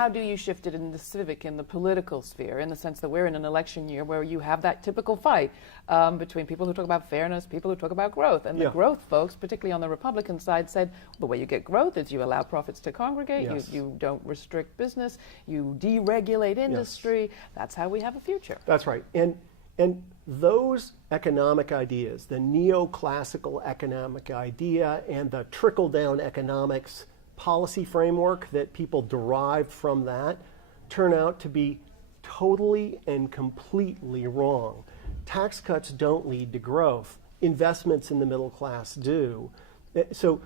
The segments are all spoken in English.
how do you shift it in the civic, in the political sphere, in the sense that we're in an election year where you have that typical fight between people who talk about fairness, people who talk about growth. And the growth folks, particularly on the Republican side, said the way you get growth is you allow profits to congregate, you don't restrict business, you deregulate industry. That's how we have a future. That's right. And those economic ideas, the neoclassical economic idea and the trickle-down economics policy framework that people derive from that, turn out to be totally and completely wrong. Tax cuts don't lead to growth. Investments in the middle class do. So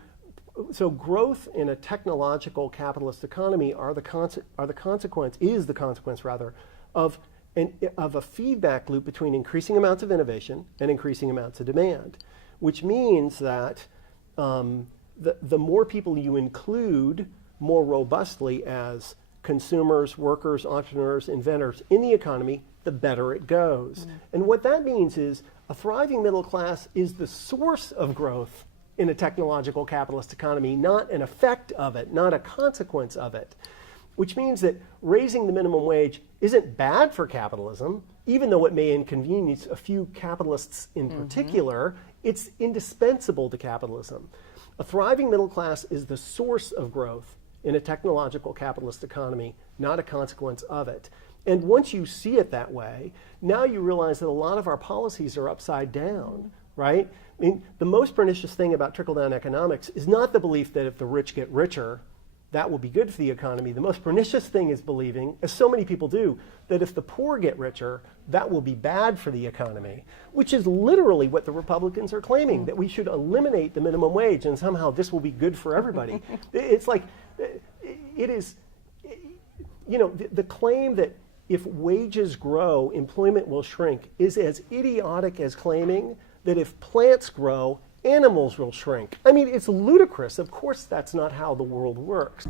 growth in a technological capitalist economy is the consequence of a feedback loop between increasing amounts of innovation and increasing amounts of demand, which means that the more people you include more robustly as consumers, workers, entrepreneurs, inventors in the economy, the better it goes. And what that means is a thriving middle class is the source of growth in a technological capitalist economy, not an effect of it, not a consequence of it. Which means that raising the minimum wage isn't bad for capitalism, even though it may inconvenience a few capitalists in particular. It's indispensable to capitalism. A thriving middle class is the source of growth in a technological capitalist economy, not a consequence of it. And once you see it that way, now you realize that a lot of our policies are upside down, right? I mean, the most pernicious thing about trickle-down economics is not the belief that if the rich get richer, that will be good for the economy. The most pernicious thing is believing, as so many people do, that if the poor get richer, that will be bad for the economy, which is literally what the Republicans are claiming, that we should eliminate the minimum wage and somehow this will be good for everybody. It's like, it is, you know, the claim that if wages grow, employment will shrink is as idiotic as claiming that if plants grow, animals will shrink. I mean, it's ludicrous. Of course, that's not how the world works.